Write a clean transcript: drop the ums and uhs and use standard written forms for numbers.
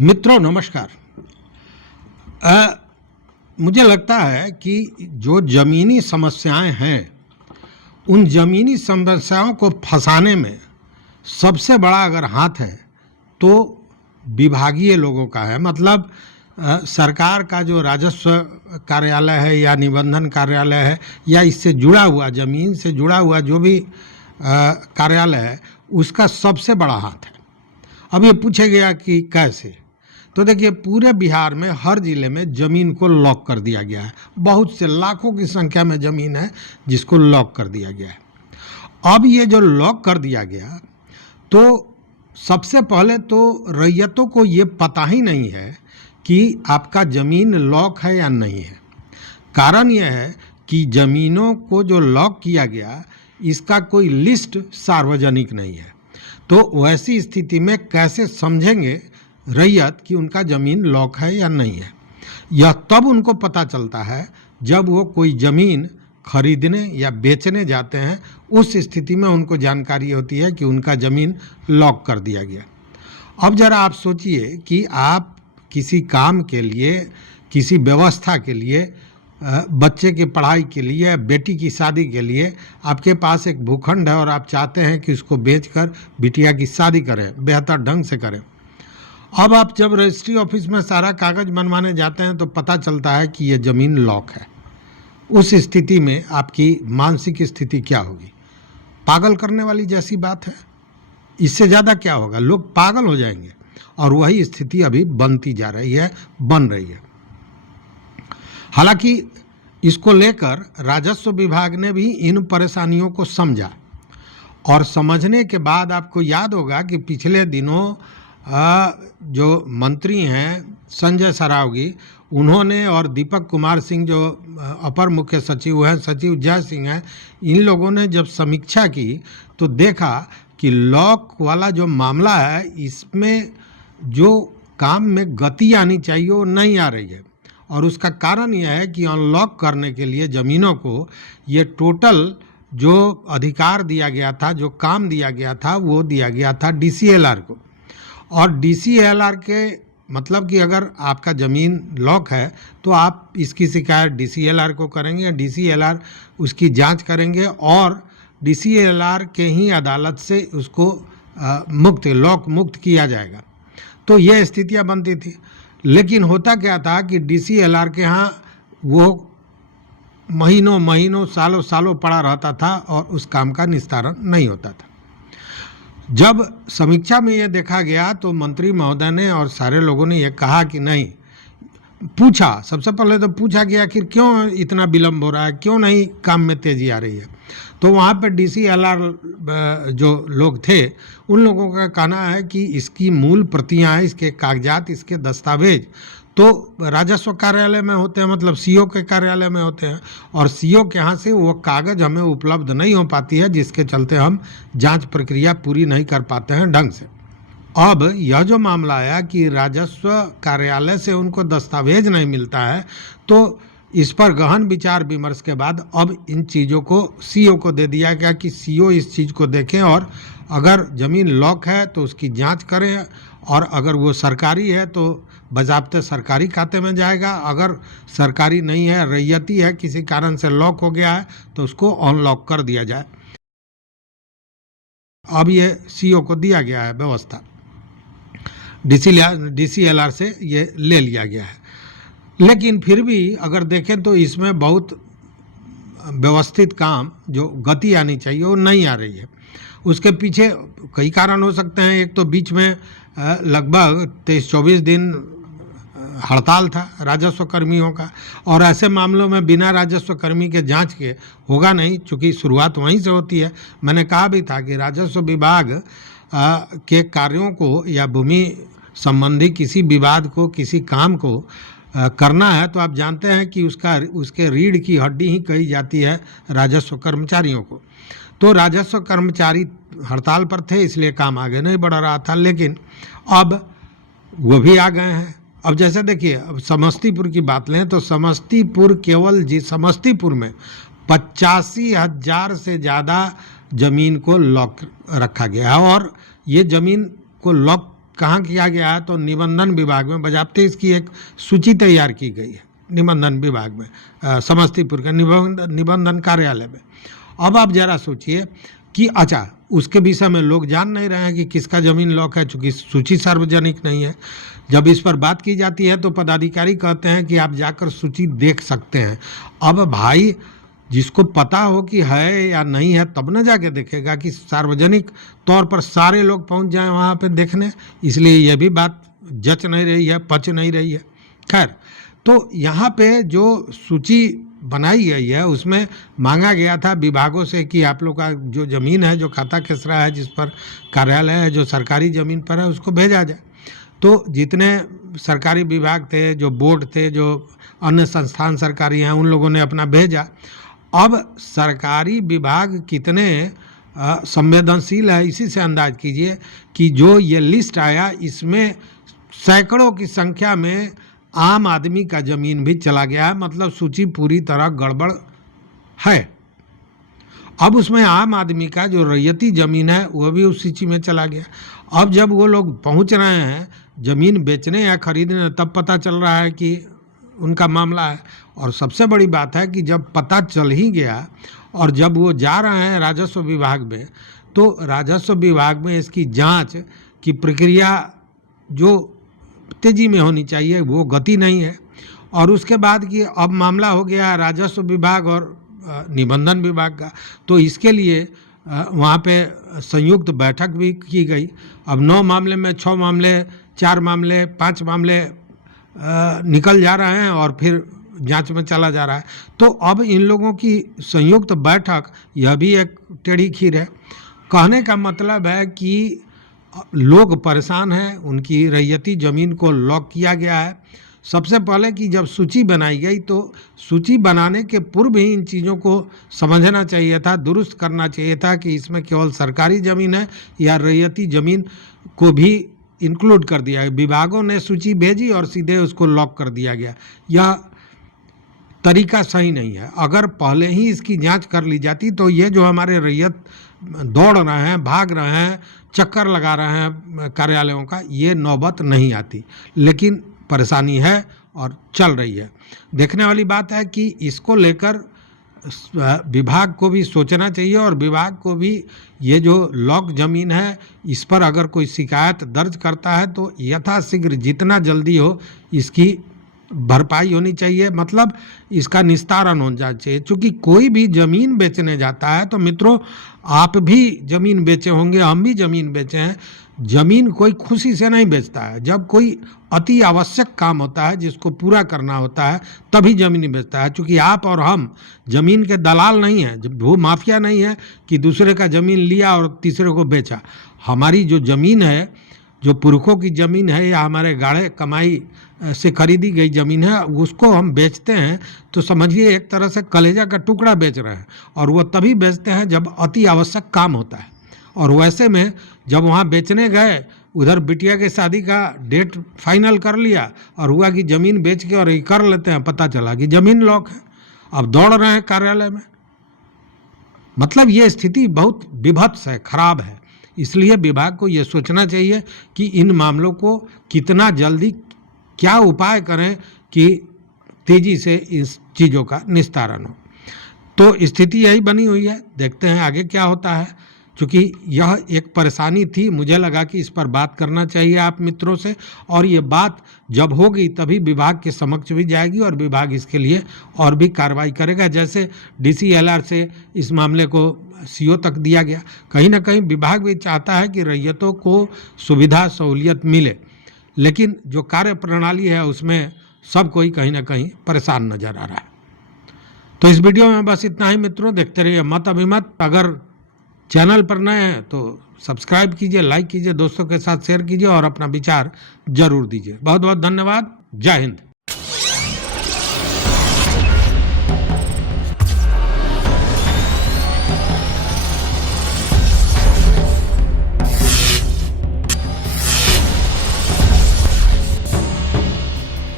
मित्रों नमस्कार। मुझे लगता है कि जो ज़मीनी समस्याएं हैं उन ज़मीनी समस्याओं को फंसाने में सबसे बड़ा अगर हाथ है तो विभागीय लोगों का है। मतलब सरकार का जो राजस्व कार्यालय है या निबंधन कार्यालय है या इससे जुड़ा हुआ ज़मीन से जुड़ा हुआ जो भी कार्यालय है उसका सबसे बड़ा हाथ है। अब ये पूछा गया कि कैसे, तो देखिए पूरे बिहार में हर ज़िले में ज़मीन को लॉक कर दिया गया है। बहुत से लाखों की संख्या में ज़मीन है जिसको लॉक कर दिया गया है। अब ये जो लॉक कर दिया गया तो सबसे पहले तो रैयतों को ये पता ही नहीं है कि आपका ज़मीन लॉक है या नहीं है। कारण यह है कि ज़मीनों को जो लॉक किया गया इसका कोई लिस्ट सार्वजनिक नहीं है। तो वैसी स्थिति में कैसे समझेंगे रैयत कि उनका ज़मीन लॉक है या नहीं है। यह तब उनको पता चलता है जब वो कोई ज़मीन खरीदने या बेचने जाते हैं, उस स्थिति में उनको जानकारी होती है कि उनका ज़मीन लॉक कर दिया गया। अब ज़रा आप सोचिए कि आप किसी काम के लिए, किसी व्यवस्था के लिए, बच्चे की पढ़ाई के लिए, बेटी की शादी के लिए आपके पास एक भूखंड है और आप चाहते हैं कि उसको बेचकर बिटिया की शादी करें, बेहतर ढंग से करें। अब आप जब रजिस्ट्री ऑफिस में सारा कागज़ बनवाने जाते हैं तो पता चलता है कि ये ज़मीन लॉक है। उस स्थिति में आपकी मानसिक स्थिति क्या होगी? पागल करने वाली जैसी बात है। इससे ज़्यादा क्या होगा? लोग पागल हो जाएंगे। और वही स्थिति अभी बनती जा रही है, बन रही है। हालांकि इसको लेकर राजस्व विभाग ने भी इन परेशानियों को समझा और समझने के बाद आपको याद होगा कि पिछले दिनों जो मंत्री हैं संजय सरावगी, उन्होंने और दीपक कुमार सिंह जो अपर मुख्य सचिव हैं, सचिव जय सिंह हैं, इन लोगों ने जब समीक्षा की तो देखा कि लॉक वाला जो मामला है इसमें जो काम में गति आनी चाहिए वो नहीं आ रही है। और उसका कारण यह है कि अनलॉक करने के लिए ज़मीनों को ये टोटल जो अधिकार दिया गया था, जो काम दिया गया था, वो दिया गया था DCLR को। और DCLR के मतलब कि अगर आपका ज़मीन लॉक है तो आप इसकी शिकायत DCLR को करेंगे, DCLR उसकी जांच करेंगे और DCLR के ही अदालत से उसको लॉक मुक्त किया जाएगा। तो ये स्थितियां बनती थी। लेकिन होता क्या था कि DCLR के यहाँ वो महीनों महीनों सालों सालों पड़ा रहता था और उस काम का निस्तारण नहीं होता था। जब समीक्षा में ये देखा गया तो मंत्री महोदय ने और सारे लोगों ने ये कहा कि नहीं, पूछा, सबसे पहले तो पूछा कि आखिर क्यों इतना विलम्ब हो रहा है, क्यों नहीं काम में तेज़ी आ रही है। तो वहाँ पे DCLR जो लोग थे उन लोगों का कहना है कि इसकी मूल प्रतियाँ हैं, इसके कागजात, इसके दस्तावेज तो राजस्व कार्यालय में होते हैं, मतलब CO के कार्यालय में होते हैं और CO के यहाँ से वो कागज़ हमें उपलब्ध नहीं हो पाती है, जिसके चलते हम जांच प्रक्रिया पूरी नहीं कर पाते हैं ढंग से। अब यह जो मामला आया कि राजस्व कार्यालय से उनको दस्तावेज नहीं मिलता है तो इस पर गहन विचार विमर्श के बाद अब इन चीज़ों को CO को दे दिया गया कि CO इस चीज़ को देखें और अगर ज़मीन लॉक है तो उसकी जांच करें और अगर वो सरकारी है तो बज़ाब्ते सरकारी खाते में जाएगा, अगर सरकारी नहीं है, रैयती है, किसी कारण से लॉक हो गया है तो उसको अनलॉक कर दिया जाए। अब ये CO को दिया गया है व्यवस्था, DCLR से ये ले लिया गया है। लेकिन फिर भी अगर देखें तो इसमें बहुत व्यवस्थित काम, जो गति आनी चाहिए वो नहीं आ रही है। उसके पीछे कई कारण हो सकते हैं। एक तो बीच में लगभग 23-24 दिन हड़ताल था राजस्व कर्मियों का और ऐसे मामलों में बिना राजस्व कर्मी के जांच के होगा नहीं, चूँकि शुरुआत वहीं से होती है। मैंने कहा भी था कि राजस्व विभाग के कार्यों को या भूमि संबंधी किसी विवाद को, किसी काम को करना है तो आप जानते हैं कि उसके रीढ़ की हड्डी ही कही जाती है राजस्व कर्मचारियों को। तो राजस्व कर्मचारी हड़ताल पर थे इसलिए काम आगे नहीं बढ़ रहा था, लेकिन अब वो भी आ गए हैं। अब जैसे देखिए, अब समस्तीपुर की बात लें तो समस्तीपुर समस्तीपुर में 85,000 से ज़्यादा ज़मीन को लॉक रखा गया है और ये ज़मीन को लॉक कहाँ किया गया है, तो निबंधन विभाग में बजाबते इसकी एक सूची तैयार की गई है निबंधन विभाग में, समस्तीपुर के निबंधन कार्यालय में। अब आप जरा सोचिए कि अच्छा उसके विषय में लोग जान नहीं रहे हैं कि किसका ज़मीन लॉक है, चूँकि सूची सार्वजनिक नहीं है। जब इस पर बात की जाती है तो पदाधिकारी कहते हैं कि आप जाकर सूची देख सकते हैं। अब भाई जिसको पता हो कि है या नहीं है तब न जाके देखेगा कि सार्वजनिक तौर पर सारे लोग पहुंच जाएं वहाँ पे देखने, इसलिए यह भी बात जच नहीं रही है, पच नहीं रही है। खैर, तो यहाँ पे जो सूची बनाई गई है उसमें मांगा गया था विभागों से कि आप लोग का जो ज़मीन है, जो खाता खेसरा है, जिस पर कार्यालय है, जो सरकारी ज़मीन पर है, उसको भेजा जाए। तो जितने सरकारी विभाग थे, जो बोर्ड थे, जो अन्य संस्थान सरकारी हैं, उन लोगों ने अपना भेजा। अब सरकारी विभाग कितने संवेदनशील है इसी से अंदाज कीजिए कि जो ये लिस्ट आया इसमें सैकड़ों की संख्या में आम आदमी का ज़मीन भी चला गया है, मतलब सूची पूरी तरह गड़बड़ है। अब उसमें आम आदमी का जो रैयती ज़मीन है वह भी उस सूची में चला गया। अब जब वो लोग पहुंच रहे हैं ज़मीन बेचने या खरीदने, तब पता चल रहा है कि उनका मामला है। और सबसे बड़ी बात है कि जब पता चल ही गया और जब वो जा रहे हैं राजस्व विभाग में, तो राजस्व विभाग में इसकी जांच की प्रक्रिया जो तेज़ी में होनी चाहिए वो गति नहीं है। और उसके बाद कि अब मामला हो गया राजस्व विभाग और निबंधन विभाग का, तो इसके लिए वहाँ पे संयुक्त बैठक भी की गई। अब 9 मामले में 6 मामले, 4 मामले, 5 मामले निकल जा रहे हैं और फिर जांच में चला जा रहा है। तो अब इन लोगों की संयुक्त बैठक, यह भी एक टेढ़ी खीर है। कहने का मतलब है कि लोग परेशान हैं, उनकी रैयती ज़मीन को लॉक किया गया है। सबसे पहले कि जब सूची बनाई गई तो सूची बनाने के पूर्व ही इन चीज़ों को समझना चाहिए था, दुरुस्त करना चाहिए था कि इसमें केवल सरकारी ज़मीन है या रैयती ज़मीन को भी इंक्लूड कर दिया है। विभागों ने सूची भेजी और सीधे उसको लॉक कर दिया गया। यह तरीका सही नहीं है। अगर पहले ही इसकी जांच कर ली जाती तो ये जो हमारे रैयत दौड़ रहे हैं, भाग रहे हैं, चक्कर लगा रहे हैं कार्यालयों का, ये नौबत नहीं आती। लेकिन परेशानी है और चल रही है। देखने वाली बात है कि इसको लेकर विभाग को भी सोचना चाहिए और विभाग को भी ये जो लॉक ज़मीन है इस पर अगर कोई शिकायत दर्ज करता है तो यथाशीघ्र जितना जल्दी हो इसकी भरपाई होनी चाहिए, मतलब इसका निस्तारण होना चाहिए। क्योंकि कोई भी ज़मीन बेचने जाता है तो मित्रों आप भी ज़मीन बेचे होंगे, हम भी ज़मीन बेचे हैं। ज़मीन कोई खुशी से नहीं बेचता है। जब कोई अति आवश्यक काम होता है जिसको पूरा करना होता है तभी ज़मीन बेचता है। क्योंकि आप और हम ज़मीन के दलाल नहीं हैं, भू माफिया नहीं है कि दूसरे का ज़मीन लिया और तीसरे को बेचा। हमारी जो ज़मीन है, जो पुरखों की ज़मीन है या हमारे गाढ़े कमाई से खरीदी गई ज़मीन है, उसको हम बेचते हैं तो समझिए एक तरह से कलेजा का टुकड़ा बेच रहे हैं। और वह तभी बेचते हैं जब अति आवश्यक काम होता है। और वैसे में जब वहाँ बेचने गए, उधर बिटिया के शादी का डेट फाइनल कर लिया और हुआ कि ज़मीन बेच के और ये कर लेते हैं, पता चला कि ज़मीन लॉक है। अब दौड़ रहे हैं कार्यालय में। मतलब ये स्थिति बहुत विभत्स है, खराब है। इसलिए विभाग को ये सोचना चाहिए कि इन मामलों को कितना जल्दी क्या उपाय करें कि तेज़ी से इस चीज़ों का निस्तारण हो। तो स्थिति यही बनी हुई है, देखते हैं आगे क्या होता है। क्योंकि यह एक परेशानी थी, मुझे लगा कि इस पर बात करना चाहिए आप मित्रों से, और ये बात जब होगी तभी विभाग के समक्ष भी जाएगी और विभाग इसके लिए और भी कार्रवाई करेगा। जैसे DCLR से इस मामले को CO तक दिया गया, कहीं ना कहीं विभाग भी चाहता है कि रैयतों को सुविधा सहूलियत मिले, लेकिन जो कार्य प्रणाली है उसमें सब कोई कहीं ना कहीं परेशान नजर आ रहा है। तो इस वीडियो में बस इतना ही मित्रों, देखते रहिए मत अभिमत। अगर चैनल पर नए हैं तो सब्सक्राइब कीजिए, लाइक कीजिए, दोस्तों के साथ शेयर कीजिए और अपना विचार जरूर दीजिए। बहुत बहुत धन्यवाद। जय हिंद।